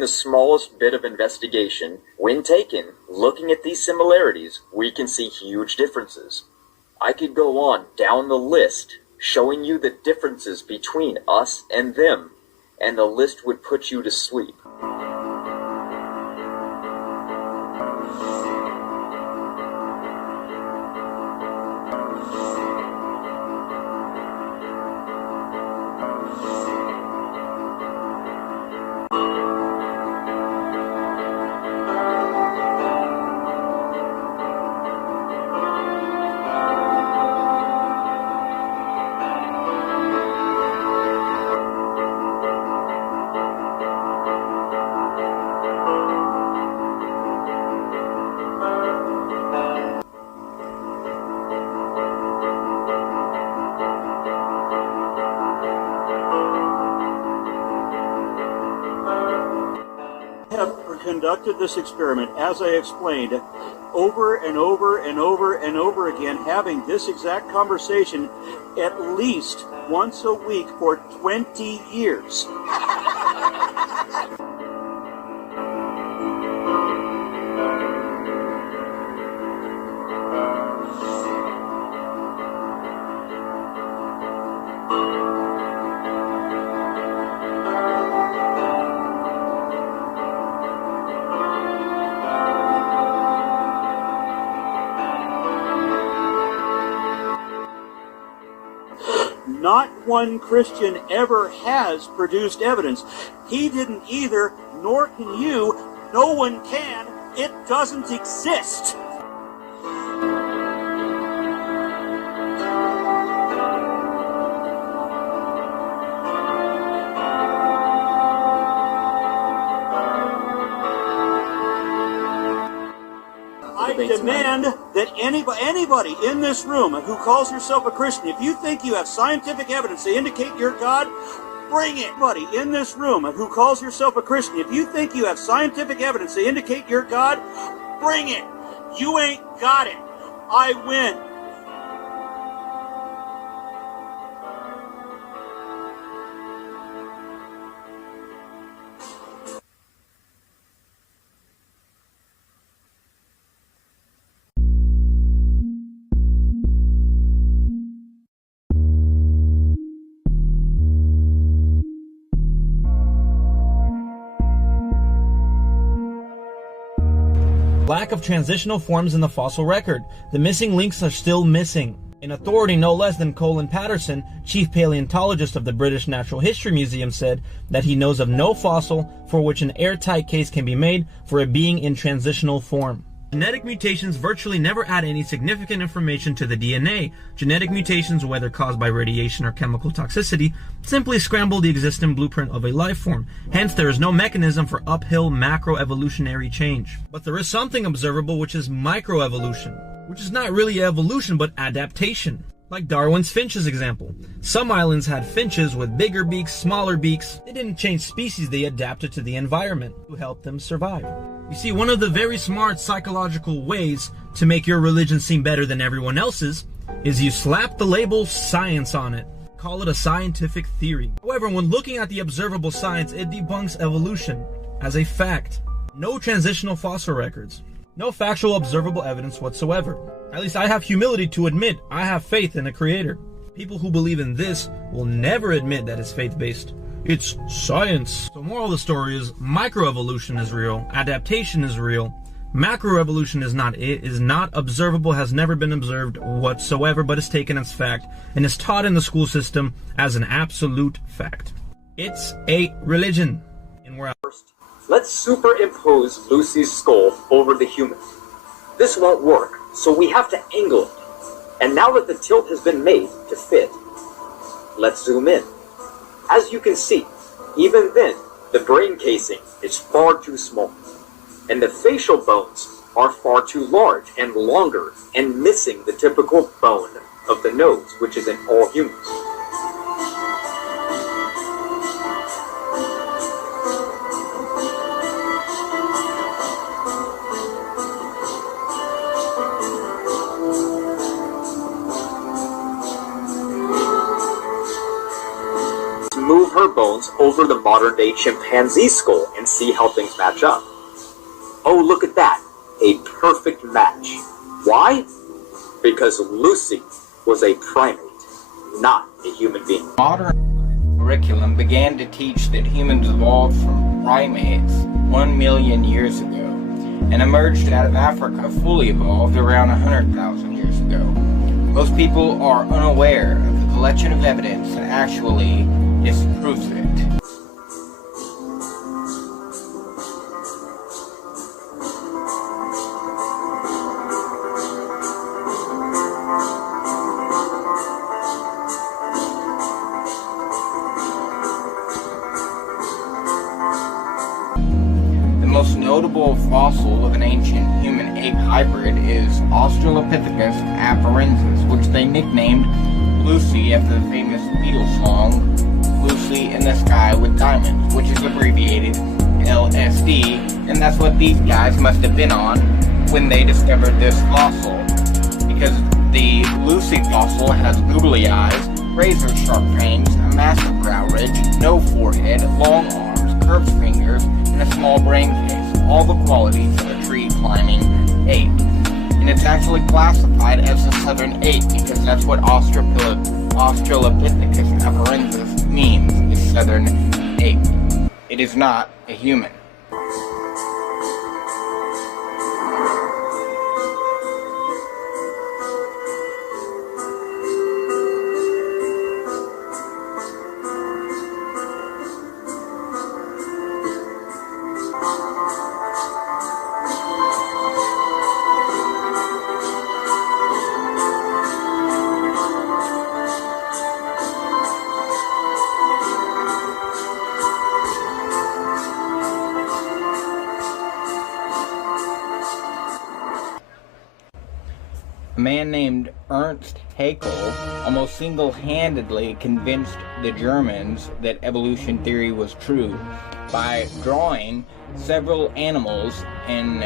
even the smallest bit of investigation, when taken, looking at these similarities, we can see huge differences. I could go on down the list, showing you the differences between us and them, and the list would put you to sleep. Conducted this experiment, as I explained, over and over and over and over again, having this exact conversation at least once a week for 20 years. Not one Christian ever has produced evidence. He didn't either, nor can you. No one can. It doesn't exist. I demand that anybody in this room who calls yourself a Christian, if you think you have scientific evidence to indicate you're God, bring it. Anybody in this room who calls yourself a Christian, if you think you have scientific evidence to indicate you're God, bring it. You ain't got it. I win. Lack of transitional forms in the fossil record. The missing links are still missing. An authority no less than Colin Patterson, chief paleontologist of the British Natural History Museum, said that he knows of no fossil for which an airtight case can be made for a being in transitional form. Genetic mutations virtually never add any significant information to the DNA. Genetic mutations, whether caused by radiation or chemical toxicity, simply scramble the existing blueprint of a life form. Hence, there is no mechanism for uphill macroevolutionary change. But there is something observable, which is microevolution, which is not really evolution but adaptation. Like Darwin's finches example. Some islands had finches with bigger beaks, smaller beaks. They didn't change species, they adapted to the environment to help them survive. You see, one of the very smart psychological ways to make your religion seem better than everyone else's is you slap the label science on it. Call it a scientific theory. However, when looking at the observable science, it debunks evolution as a fact. No transitional fossil records. No factual observable evidence whatsoever. At least I have humility to admit I have faith in a creator. People who believe in this will never admit that it's faith-based. It's science. So moral of the story is microevolution is real, adaptation is real, macroevolution is not. It is not observable, has never been observed whatsoever, but is taken as fact and is taught in the school system as an absolute fact. It's a religion. And we're out. First, let's superimpose Lucy's skull over the human. This won't work, so we have to angle it. And now that the tilt has been made to fit, let's zoom in. As you can see, even then, the brain casing is far too small, and the facial bones are far too large and longer and missing the typical bone of the nose, which is in all humans. Move her bones over the modern-day chimpanzee skull and see how things match up. Oh, look at that. A perfect match. Why? Because Lucy was a primate, not a human being. Modern curriculum began to teach that humans evolved from primates 1 million years ago and emerged out of Africa fully evolved around 100,000 years ago. Most people are unaware of the collection of evidence that actually disproves it. The most notable fossil of an ancient human-ape hybrid is Australopithecus afarensis, which they nicknamed Lucy after the famous Beatles song Lucy in the Sky with Diamonds, which is abbreviated LSD, and that's what these guys must have been on when they discovered this fossil, because the Lucy fossil has googly eyes, razor-sharp fangs, a massive brow ridge, no forehead, long arms, curved fingers, and a small brain case, all the qualities of a tree-climbing ape. And it's actually classified as a southern ape because that's what Australopithecus afarensis means, is southern ape. It is not a human. A man named Ernst Haeckel almost single-handedly convinced the Germans that evolution theory was true by drawing several animals in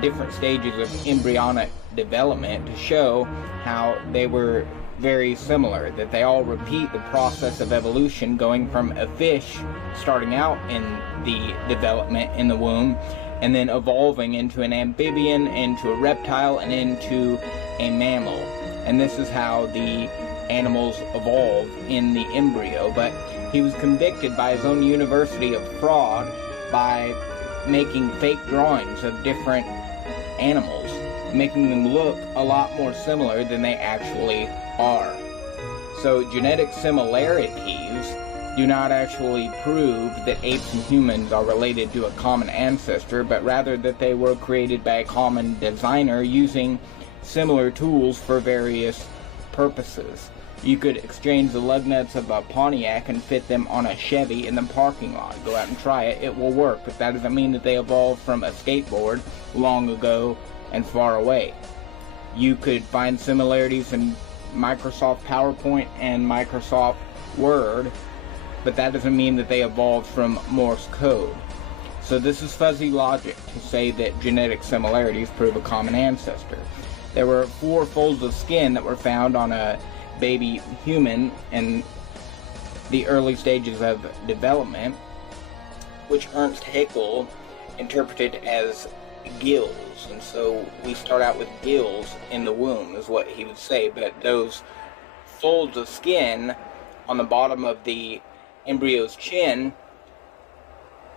different stages of embryonic development to show how they were very similar, that they all repeat the process of evolution, going from a fish starting out in the development in the womb and then evolving into an amphibian, into a reptile, and into a mammal. And this is how the animals evolve in the embryo. But he was convicted by his own university of fraud by making fake drawings of different animals, making them look a lot more similar than they actually are. So genetic similarities do not actually prove that apes and humans are related to a common ancestor, but rather that they were created by a common designer using similar tools for various purposes. You could exchange the lug nuts of a Pontiac and fit them on a Chevy in the parking lot. Go out and try it. It will work, but that doesn't mean that they evolved from a skateboard long ago and far away. You could find similarities in Microsoft PowerPoint and Microsoft Word, but that doesn't mean that they evolved from Morse code. So this is fuzzy logic to say that genetic similarities prove a common ancestor. There were 4 folds of skin that were found on a baby human in the early stages of development, which Ernst Haeckel interpreted as gills. And so we start out with gills in the womb, is what he would say, but those folds of skin on the bottom of the embryo's chin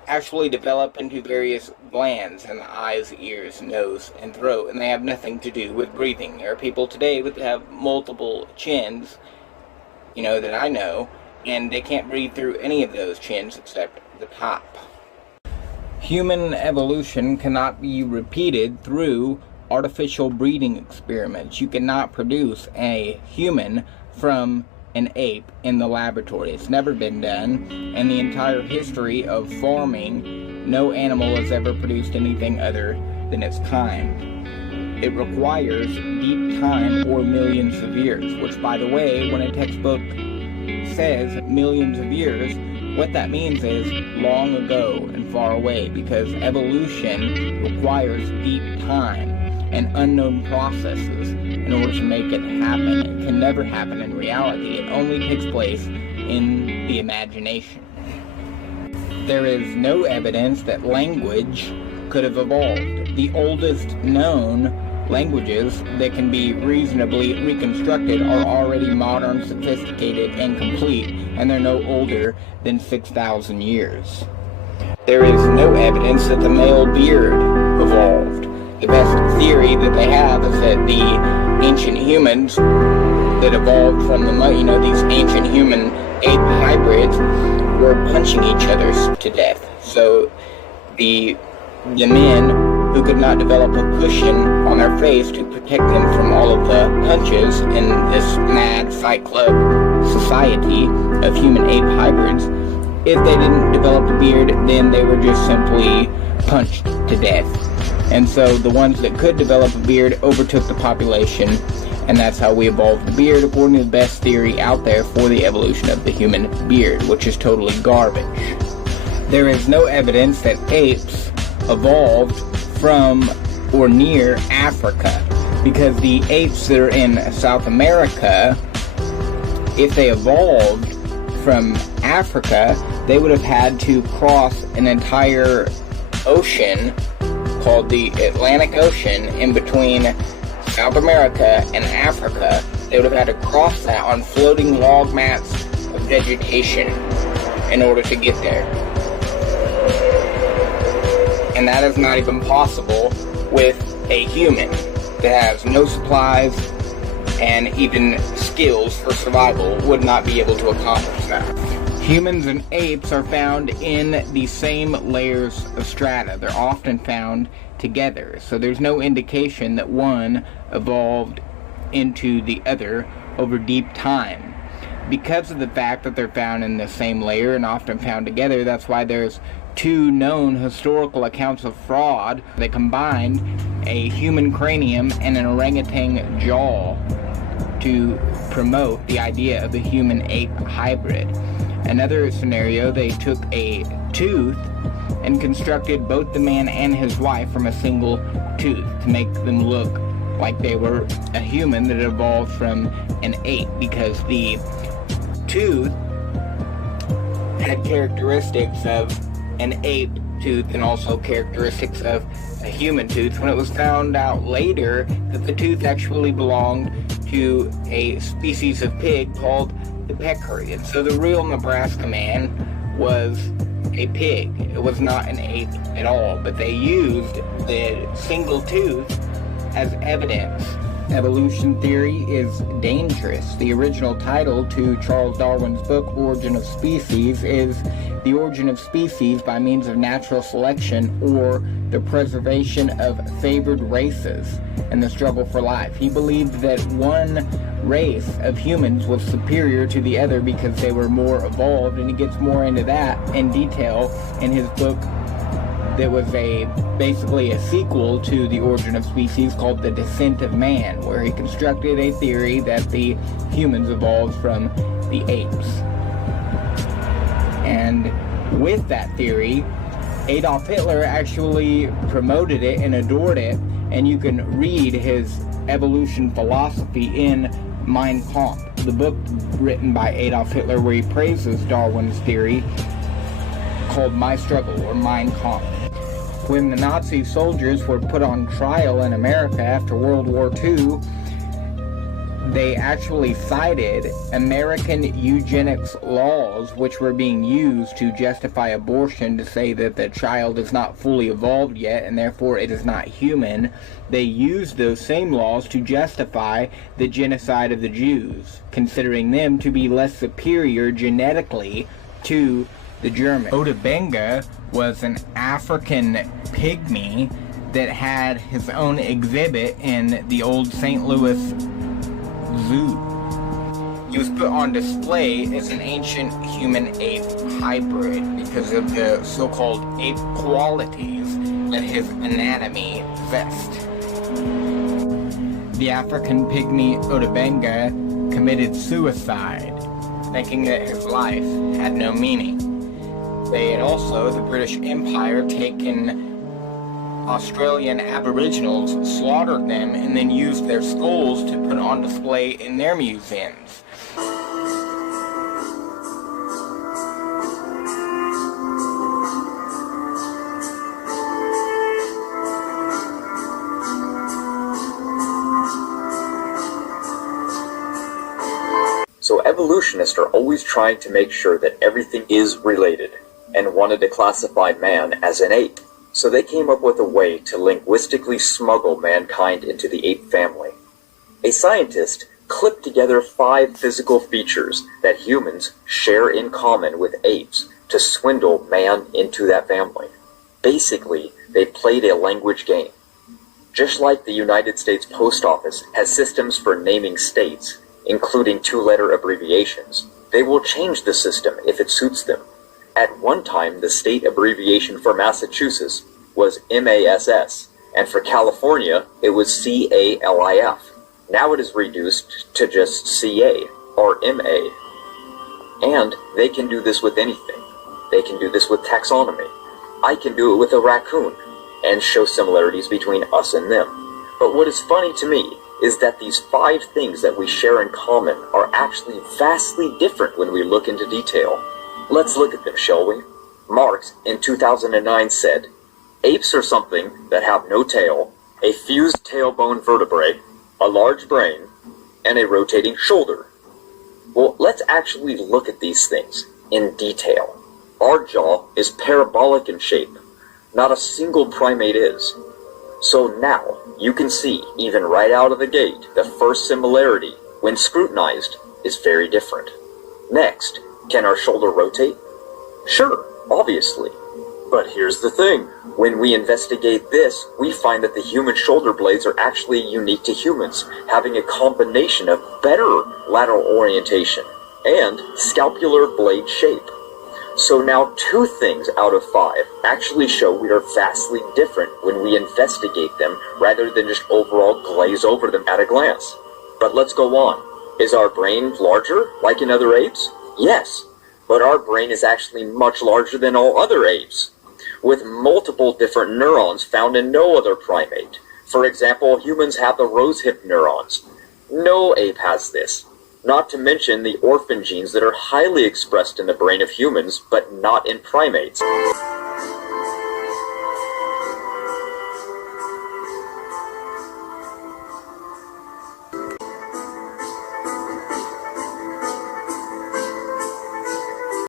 actually develop into various glands in the eyes, ears, nose, and throat, and they have nothing to do with breathing. There are people today that have multiple chins, that I know, and they can't breathe through any of those chins except the top. Human evolution cannot be repeated through artificial breeding experiments. You cannot produce a human from an ape in the laboratory. It's never been done. In the entire history of farming, no animal has ever produced anything other than its kind. It requires deep time or millions of years, which, by the way, when a textbook says millions of years, what that means is long ago and far away, because evolution requires deep time and unknown processes in order to make it happen. It can never happen in reality. It only takes place in the imagination. There is no evidence that language could have evolved. The oldest known languages that can be reasonably reconstructed are already modern, sophisticated, and complete, and they're no older than 6,000 years. There is no evidence that the male beard evolved. The best theory that they have is that the ancient humans that evolved from these ancient human ape hybrids were punching each other to death. So the men who could not develop a cushion on their face to protect them from all of the punches in this mad Fight Club society of human ape hybrids, if they didn't develop a beard, then they were just simply punched to death. And so the ones that could develop a beard overtook the population, and that's how we evolved the beard, according to the best theory out there for the evolution of the human beard, which is totally garbage. There is no evidence that apes evolved from or near Africa, because the apes that are in South America, if they evolved from Africa, they would have had to cross an entire ocean called the Atlantic Ocean in between South America and Africa. They would have had to cross that on floating log mats of vegetation in order to get there. And that is not even possible with a human that has no supplies and even skills for survival would not be able to accomplish that. Humans and apes are found in the same layers of strata. They're often found together, so there's no indication that one evolved into the other over deep time. Because of the fact that they're found in the same layer and often found together, that's why there's two known historical accounts of fraud. They combined a human cranium and an orangutan jaw to promote the idea of a human-ape hybrid. Another scenario, they took a tooth and constructed both the man and his wife from a single tooth to make them look like they were a human that evolved from an ape, because the tooth had characteristics of an ape tooth and also characteristics of a human tooth, when it was found out later that the tooth actually belonged to a species of pig called the peccary. And so the real Nebraska man was a pig. It was not an ape at all, but they used the single tooth as evidence. Evolution theory is dangerous. The original title to Charles Darwin's book, Origin of Species, is The Origin of Species by Means of Natural Selection, or the Preservation of Favored Races and the Struggle for Life. He believed that one race of humans was superior to the other because they were more evolved, and he gets more into that in detail in his book that was basically a sequel to The Origin of Species, called The Descent of Man, where he constructed a theory that the humans evolved from the apes. And with that theory, Adolf Hitler actually promoted it and adored it, and you can read his evolution philosophy in Mein Kampf, the book written by Adolf Hitler, where he praises Darwin's theory, called My Struggle, or Mein Kampf. When the Nazi soldiers were put on trial in America after World War II, they actually cited American eugenics laws, which were being used to justify abortion, to say that the child is not fully evolved yet and therefore it is not human. They used those same laws to justify the genocide of the Jews, considering them to be less superior genetically to the German. Otabenga was an African pygmy that had his own exhibit in the old St. Louis Zoo. He was put on display as an ancient human-ape hybrid because of the so-called ape qualities that his anatomy possessed. The African pygmy Otabenga committed suicide, thinking that his life had no meaning. They had also, the British Empire, taken Australian Aboriginals, slaughtered them, and then used their skulls to put on display in their museums. evolutionists are always trying to make sure that everything is related, and wanted to classify man as an ape. So they came up with a way to linguistically smuggle mankind into the ape family. A scientist clipped together 5 physical features that humans share in common with apes to swindle man into that family. Basically, they played a language game. Just like the United States Post Office has systems for naming states, including 2-letter abbreviations, they will change the system if it suits them. At one time, the state abbreviation for Massachusetts was MASS, and for California, it was CALIF. Now it is reduced to just CA, or MA. And they can do this with anything. They can do this with taxonomy. I can do it with a raccoon, and show similarities between us and them. But what is funny to me is that these 5 things that we share in common are actually vastly different when we look into detail. Let's look at them, shall we? Marx, in 2009, said, "Apes are something that have no tail, a fused tailbone vertebrae, a large brain, and a rotating shoulder." Well, let's actually look at these things in detail. Our jaw is parabolic in shape. Not a single primate is. So now, you can see, even right out of the gate, the first similarity, when scrutinized, is very different. Next, can our shoulder rotate? Sure, obviously. But here's the thing. When we investigate this, we find that the human shoulder blades are actually unique to humans, having a combination of better lateral orientation and scapular blade shape. So now 2 things out of 5 actually show we are vastly different when we investigate them rather than just overall glaze over them at a glance. But let's go on. Is our brain larger, like in other apes? Yes, but our brain is actually much larger than all other apes, with multiple different neurons found in no other primate. For example, humans have the rosehip neurons. No ape has this. Not to mention the orphan genes that are highly expressed in the brain of humans, but not in primates.